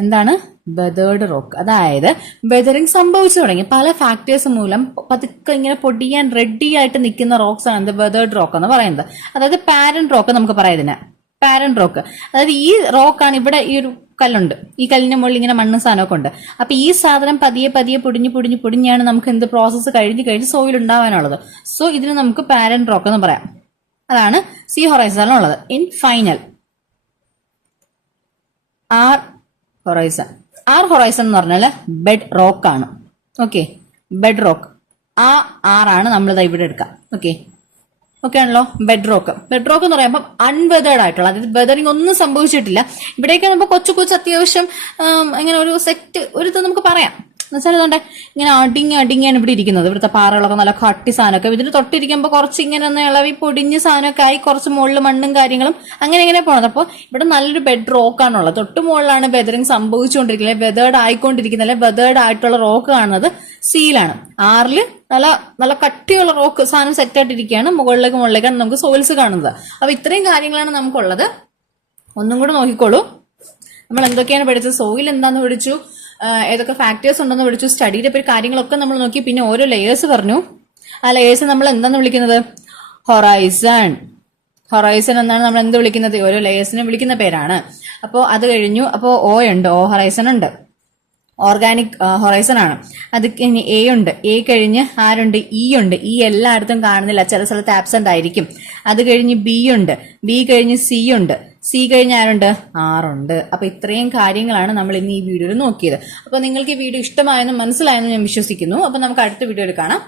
എന്താണ് ബെതേർഡ് റോക്ക്? അതായത് വെതറിങ് സംഭവിച്ചു തുടങ്ങി പല ഫാക്ടേഴ്സ് മൂലം പതുക്കെ ഇങ്ങനെ പൊടിയാൻ റെഡി ആയിട്ട് നിൽക്കുന്ന റോക്സ് ആണ് ബെതേർഡ് റോക്ക് എന്ന് പറയുന്നത്. അതായത് പാരന്റ് റോക്ക് നമുക്ക് പറയാം ഇതിന്. പാരന്റ് റോക്ക് അതായത് ഈ റോക്കാണ്. ഇവിടെ ഈ ഒരു കല്ലുണ്ട്, ഈ കല്ലിന്റെ മുകളിൽ ഇങ്ങനെ മണ്ണ് സാധനമൊക്കെ ഉണ്ട്. അപ്പൊ ഈ സാധനം പതിയെ പതിയെ പൊടിഞ്ഞാണ് നമുക്ക് എന്ത് പ്രോസസ്സ് കഴിഞ്ഞ് സോയിൽ ഉണ്ടാവാനുള്ളത്. സോ ഇതിന് നമുക്ക് പാരന്റ് റോക്ക് എന്ന് പറയാം. അതാണ് സി ഹൊറൈസണിലുള്ളത്. In final R horizon. R horizon എന്ന് പറഞ്ഞാല് ബെഡ് റോക്ക് ആണ്. Okay, bedrock. ആ ആറാണ് നമ്മളിത് ഇവിടെ എടുക്കാം. ഓക്കെ ആണല്ലോ. Bed rock. ബെഡ് റോക്ക് എന്ന് പറയുമ്പോൾ അൺവെതേർഡ് ആയിട്ടുള്ള, അതായത് വെതറിങ് ഒന്നും സംഭവിച്ചിട്ടില്ല. ഇവിടേക്ക് നമുക്ക് കൊച്ചു അത്യാവശ്യം ഇങ്ങനെ ഒരു സെറ്റ് ഒരു ഇത് നമുക്ക് പറയാം. എന്നുവെച്ചാൽ ഇതുകൊണ്ട് ഇങ്ങനെ അടിങ്ങിയാണ് ഇവിടെ ഇരിക്കുന്നത്. ഇവിടുത്തെ പാറകളൊക്കെ നല്ല കട്ടി സാധനമൊക്കെ ഇതിന് തൊട്ടിരിക്കുമ്പോൾ കുറച്ച് ഇങ്ങനെ ഒന്ന് ഇളവി പൊടിഞ്ഞ് സാധനമൊക്കെ ആയി കുറച്ച് മുകളിൽ മണ്ണും കാര്യങ്ങളും അങ്ങനെ പോണത്. അപ്പോൾ ഇവിടെ നല്ലൊരു ബെഡ് റോക്കാണുള്ളത്. തൊട്ട് മുകളിലാണ് വെതറിങ് സംഭവിച്ചുകൊണ്ടിരിക്കുന്നത്, വെതേർഡ് ആയിക്കൊണ്ടിരിക്കുന്നത്, അല്ലെ വെതേർഡ് ആയിട്ടുള്ള റോക്ക് കാണുന്നത് സിയിലാണ്. ആറില് നല്ല കട്ടിയുള്ള റോക്ക് സാധനം സെറ്റ് ആയിട്ടിരിക്കുകയാണ്. മുകളിലേക്കാണ് നമുക്ക് സോയിൽസ് കാണുന്നത്. അപ്പൊ ഇത്രയും കാര്യങ്ങളാണ് നമുക്കുള്ളത്. ഒന്നും കൂടെ നോക്കിക്കോളൂ. നമ്മൾ എന്തൊക്കെയാണ് പഠിച്ചത്? സോയിൽ എന്താന്ന് പഠിച്ചു, ഏതൊക്കെ ഫാക്ടേഴ്സ് ഉണ്ടെന്ന് പഠിച്ചു, സ്റ്റഡിയുടെ പേര് കാര്യങ്ങളൊക്കെ നമ്മൾ നോക്കി. പിന്നെ ഓരോ ലെയേഴ്സ് പറഞ്ഞു. ആ ലെയേഴ്സ് നമ്മൾ എന്താന്ന് വിളിക്കുന്നത്? ഹൊറൈസൺ. ഹൊറൈസൺ എന്നാണ് നമ്മൾ എന്ത് വിളിക്കുന്നത്? ഓരോ ലെയേഴ്സിനെ വിളിക്കുന്ന പേരാണ്. അപ്പോൾ അത് കഴിഞ്ഞു. അപ്പോൾ ഓ ഉണ്ട്, ഓ ഹൊറൈസൺ ഉണ്ട്. ഓർഗാനിക് ഹൊറൈസൺ ആണ്. അത് ഇനി എ ഉണ്ട്. എ കഴിഞ്ഞ് ആരുണ്ട്? ഇ ഉണ്ട്. ഇ എല്ലായിടത്തും കാണുന്നില്ല, ചില സ്ഥലത്ത് ആബ്സെന്റ് ആയിരിക്കും. അത് കഴിഞ്ഞ് ബി ഉണ്ട്. ബി കഴിഞ്ഞ് സി ഉണ്ട്. സി കഴിഞ്ഞ് ആരുണ്ട്? ആറുണ്ട്. അപ്പൊ ഇത്രയും കാര്യങ്ങളാണ് നമ്മൾ ഇന്ന് ഈ വീഡിയോയിൽ നോക്കിയത്. അപ്പൊ നിങ്ങൾക്ക് ഈ വീഡിയോ ഇഷ്ടമായെന്നും മനസ്സിലായെന്നും ഞാൻ വിശ്വസിക്കുന്നു. അപ്പൊ നമുക്ക് അടുത്ത വീഡിയോയിൽ കാണാം.